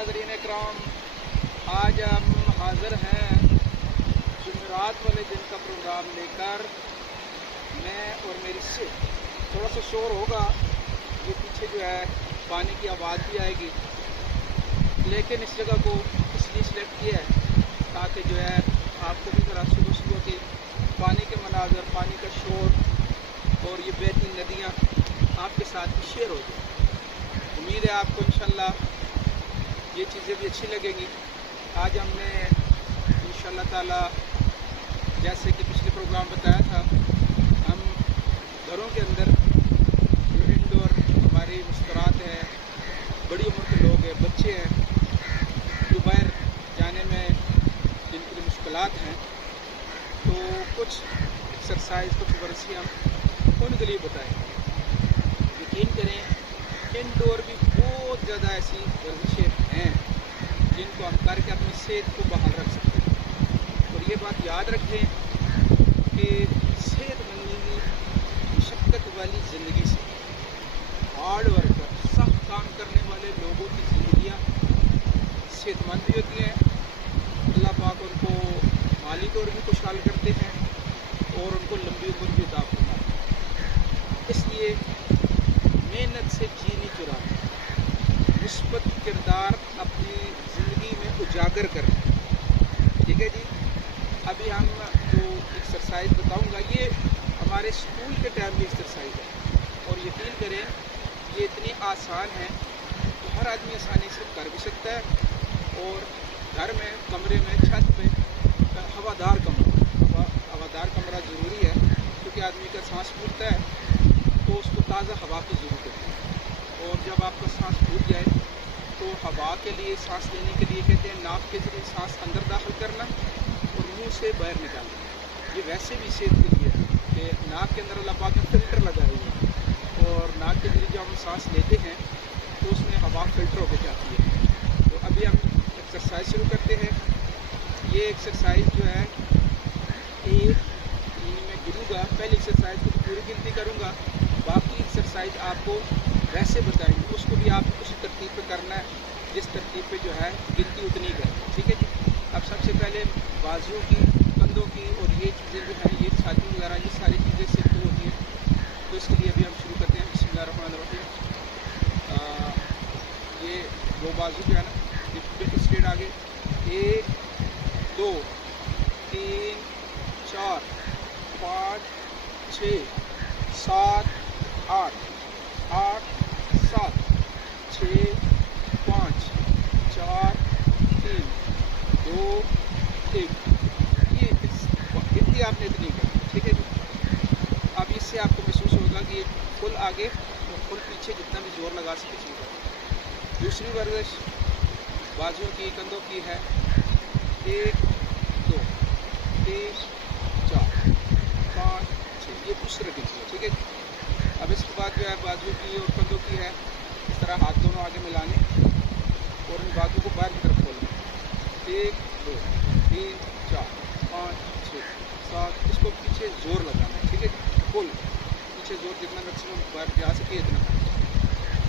नाज़रीन इकराम, आज हम हाज़िर हैं जुमेरात वाले दिन का प्रोग्राम लेकर। मैं और मेरी सिर्फ थोड़ा सा शोर होगा, ये पीछे जो है पानी की आवाज़ भी आएगी, लेकिन इस जगह को इसलिए सिलेक्ट किया है ताकि जो है आपको भी ज़रा सुबह सुबह के पानी के मनाज़र, पानी का शोर और ये बहती नदियाँ आपके साथ भी शेयर हो जाए। उम्मीद है आपको इंशाल्लाह ये चीज़ें भी अच्छी लगेंगी। आज हमने इंशाल्लाह ताला जैसे कि पिछले प्रोग्राम बताया था, हम घरों के अंदर जो इंडोर हमारी मुस्कुराहट है, बड़ी उम्र के लोग हैं, बच्चे हैं, जो बाहर जाने में जिनके लिए मुश्किलात हैं, तो कुछ एक्सरसाइज, कुछ वर्जिशें हम उनके लिए बताएं। यकीन करें इंडोर भी बहुत ज़्यादा ऐसी वर्जिशें हैं जिनको हम करके अपनी सेहत को बहाल रख सकते हैं। और ये बात याद रखें कि सेहतमंदी मशक्क़त वाली ज़िंदगी से, हार्ड वर्कर, सख्त काम करने वाले लोगों की ज़िंदगियाँ सेहतमंद भी होती हैं। अल्लाह पाक उनको माली तौर भी खुशहाल करते हैं और उनको लंबी उम्र भी अता फरमाते हैं। इसलिए मेहनत से जीनी चुराना, मुस्बत किरदार अपनी ज़िंदगी में उजागर करें। ठीक है जी। अभी हम जो एक्सरसाइज बताऊंगा ये हमारे स्कूल के टाइम की एक्सरसाइज है, और यकीन करें ये इतनी आसान है तो हर आदमी आसानी से कर भी सकता है। और घर में, कमरे में, छत पे हवादार कमरा ज़रूरी है, क्योंकि आदमी का सांस फूलता है तो उसको ताज़ा हवा की ज़रूरत होती है। और जब आपका सांस फूल जाए तो हवा के लिए, सांस लेने के लिए कहते हैं नाक के ज़रिए सांस अंदर दाखिल करना और मुंह से बाहर निकालना। ये वैसे भी सेहत के लिए है कि नाक के अंदर अल्लाह पाक ने फ़िल्टर लगाए हुए हैं, और नाक के ज़रिए जब हम सांस लेते हैं तो उसमें हवा फ़िल्टर होकर जाती है। तो अभी हम एक्सरसाइज शुरू करते हैं। ये एक्सरसाइज जो है, एक मैं गिनूँगा, पहली एक्सरसाइज को पूरी गिनती करूँगा, बाकी एक्सरसाइज आपको वैसे बताएंगे, उसको भी आप उसी तरतीब पे करना है जिस तरतीब पे जो है गिनती उतनी करनी है। ठीक है जी। अब सबसे पहले बाजुओं की, कंधों की और ये चीज़ें जो हैं, ये छाती वगैरह, ये सारी चीज़ें सिर्फ होती हैं। तो इसके लिए अभी हम शुरू करते हैं। बिस्मिल्लाहिर्रहमानिर्रहीम। ये दो बाजू जो है ना, ये बिल्कुल स्ट्रेट आगे, 1 2 3 4 5 6 7 8 8 7 6 5 4 3 2 1। ये गिनती आपने इतनी करनी। ठीक है जी। अब इससे आपको महसूस होगा कि ये फुल आगे और फुल पीछे जितना भी जोर लगा सके चीज़। दूसरी वर्जिश बाजुओं की, कंधों की है। 1 2 3 4 5 6, ये दूसरी गिनती है। ठीक है जी। अब इसके बाद जो है बाजू की और कंधों की है, इस तरह हाथ दोनों आगे मिलाने और इन बाजू को बाहर की तरफ खोलना। 1 2 3 4 5 6 7, इसको पीछे जोर लगाना है। ठीक है जी। फुल पीछे जोर, जितना मैक्सिमम बाहर जा सके इतना।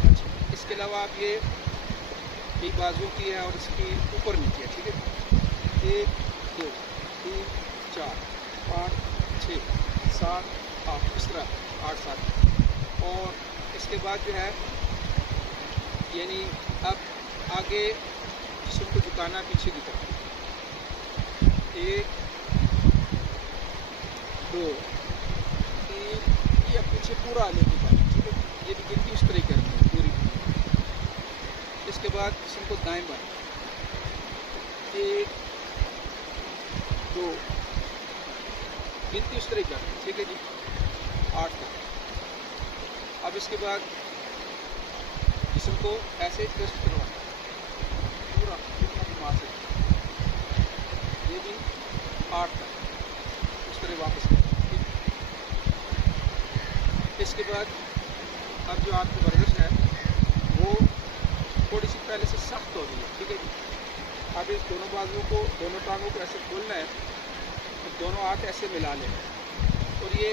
अच्छा, इसके अलावा आप ये बाजू की है और इसकी ऊपर नीचे है। ठीक है। 1 2 3 4 5 6 7 8, इस तरह 8 7। और इसके बाद जो है, यानी अब आगे जिस्म को झुकाना पीछे की तरफ। 1 2 3, ये पीछे पूरा आने की बात। ठीक है। ये भी गिनती उस तरह करनी है पूरी। इसके बाद जिस्म को दाएं बाएं, 1 2, गिनती उस तरह करनी है। ठीक है जी। 8 तक। अब इसके बाद जिस्म को ऐसे ट्विस्ट करवाना पूरा, जितना घुमा सकते। ये भी 8 तक, उस तरह वापस करना। इसके बाद अब जो आपकी वर्जिश है वो थोड़ी सी पहले से सख्त हो रही है। ठीक है जी। अब इस दोनों बाजुओं को, दोनों टांगों को ऐसे खोलना है, तो दोनों हाथ ऐसे मिला लें, और ये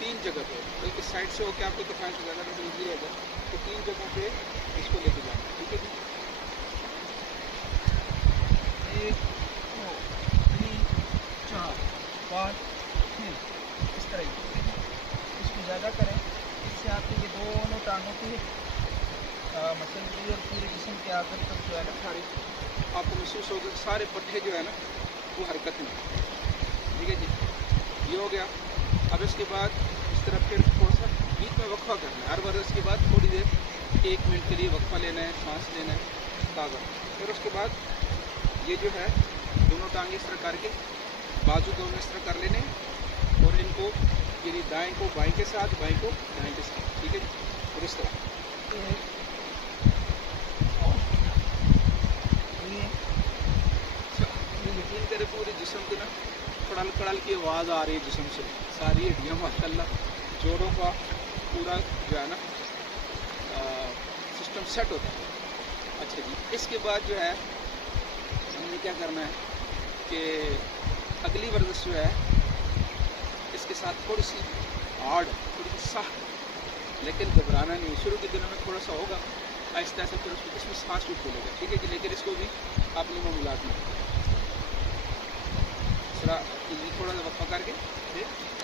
3 जगह पे, बल्कि साइड से होकर आपको दिखाना ज़्यादा ईजी रहेगा, तो 3 जगहों पे इसको लेके जाना। ठीक है जी। 1 2 3 4 5 6 इस तरह ही इसको ज़्यादा करें, इससे आपके ये दोनों टांगों की मसल्स और पूरे जिस्म के आखिर तक जो है ना सारी आपको महसूस होगा, सारे पट्टे जो है ना वो हरकत में। ठीक है जी, ये हो गया। अब इसके बाद इस तरफ फिर थोड़ा सा बीच में वक्फा करना है, हर वर्जिश के बाद थोड़ी देर 1 मिनट के लिए वक्फा लेना है, सांस लेना है ताज़ा। फिर उसके बाद ये जो है दोनों टांगे इस तरह करके बाजू दोनों इस तरह कर लेने और इनको यानी दाएं को बाएं के साथ, बाएं को दाएं के साथ। ठीक है जी, और इस तरह यकीन करें पूरे जिस्म के ना कड़ल कड़ल की आवाज़ आ रही है जिस्म से, सारी हड्डियाँ माशाल्लाह, जोड़ों का पूरा जो है ना सिस्टम सेट होता है। अच्छा जी, इसके बाद जो है हमने क्या करना है कि अगली वर्जिश जो है इसके साथ थोड़ी सी हार्ड, थोड़ी सी सख्त, लेकिन घबराना नहीं। शुरू के दिनों में थोड़ा सा होगा, आहिस्ता आहिस्ता फिर उसको इसमें सांस भी फूलेगा। ठीक है जी, लेकिन इसको भी आपने मामूलात में थोड़ा सा वक्फा करके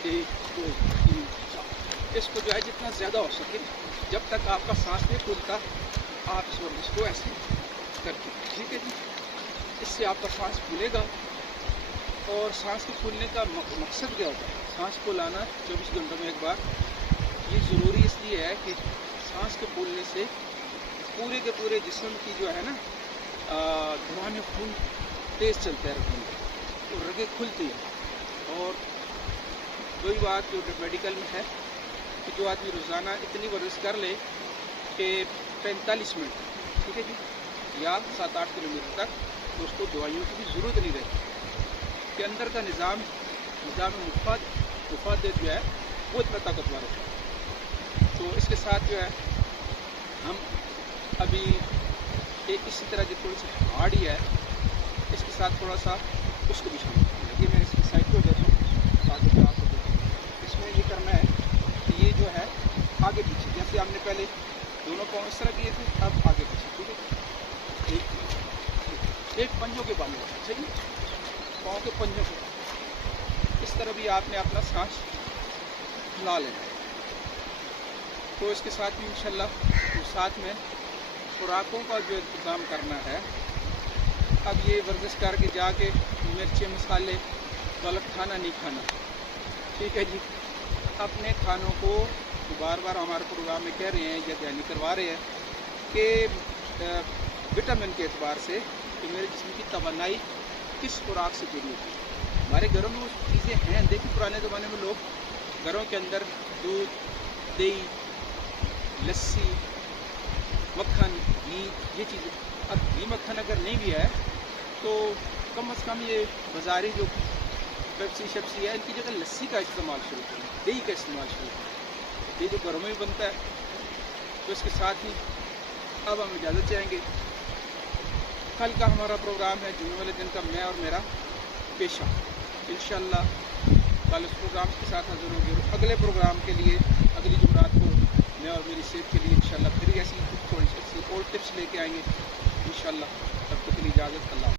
1 2 3 4 इसको जो है जितना ज़्यादा हो सके, जब तक आपका सांस नहीं फूलता आप इस वर्जिश को ऐसे करके। ठीक है जी, इससे आपका सांस फूलेगा। और सांस के फूलने का मकसद क्या होता है? सांस को लाना 24 घंटों में एक बार, ये ज़रूरी इसलिए है कि सांस के फूलने से पूरे के पूरे जिस्म की जो है ना दौरान खून तेज़ चलता है, रगों में तो रगें खुलती हैं। और वही बात जो मेडिकल में है कि जो आदमी रोज़ाना इतनी वर्जिश कर ले कि 45 मिनट, ठीक है जी, या 7-8 किलोमीटर तक, तो उसको दवाइयों की भी ज़रूरत नहीं रहती कि अंदर का निज़ाम मुफाद जो है वो इतना ताकतवर होता है। तो इसके साथ जो है हम अभी एक इसी तरह जो थोड़ी सी हार्ड ही है, इसके साथ थोड़ा सा उसको भी शामिल करना है। ये मैं इसकी साइड पर हो जाता हूँ ताकि मैं आपको देखूँ। इसमें ये करना है कि ये जो है आगे पीछे, जैसे हमने पहले दोनों पाँव इस तरह किए थे, अब आगे पीछे। ठीक है, एक पंजों के बालों का, सही, पाँव के पंजों के इस तरह भी आपने अपना सांस ला लेना है। तो इसके साथ भी इंशाल्लाह साथ में खुराकों का जो इंतज़ाम करना है। अब ये वर्जिश करके जाके मिर्ची मसाले वाला खाना नहीं खाना। ठीक है जी, अपने खानों को बार बार हमारे प्रोग्राम में कह रहे हैं या ध्यान करवा रहे हैं कि विटामिन के एतबार से कि मेरे जिस्म की तवानाई किस खुराक से जुड़ी होती है। हमारे घरों में वो चीज़ें हैं। देखिए पुराने ज़माने में लोग घरों के अंदर दूध, दही, लस्सी, मक्खन, घी, ये चीज़ें, अब घी मक्खन अगर नहीं भी है तो कम से कम ये बाज़ारी जो पेप्सी शेप्सी है, इनकी जगह लस्सी का इस्तेमाल शुरू करें, दही का इस्तेमाल शुरू करें, ये जो घरों में भी बनता है। तो इसके साथ ही अब हम इजाज़त चाहेंगे। कल का हमारा प्रोग्राम है जुम्मे वाले दिन का मैं और मेरा पेशा। इंशाअल्लाह कल उस प्रोग्राम के साथ हाज़िर होंगे और अगले प्रोग्राम के लिए अगली जुमरात को मैं और मेरी सेहत के लिए इंशाअल्लाह फिर ऐसी थोड़ी सी और टिप्स लेके आएंगे इंशाअल्लाह। तब तक के लिए इजाज़त, अल्लाह।